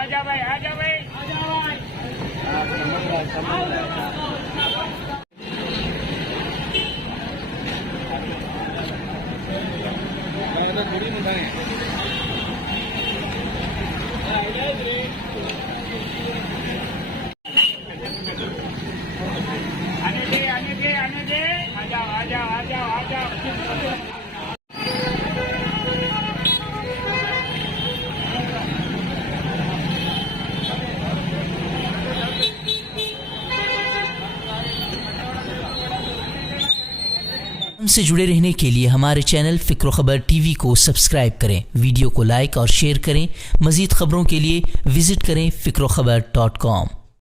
आजा भाई आजा भाई आने दे आजा आजा आजा आजा हमसे जुड़े रहने के लिए हमारे चैनल फ़िक्र ख़बर टीवी को सब्सक्राइब करें, वीडियो को लाइक और शेयर करें। मज़ीद ख़बरों के लिए विज़िट करें फ़िक्रखबर.com।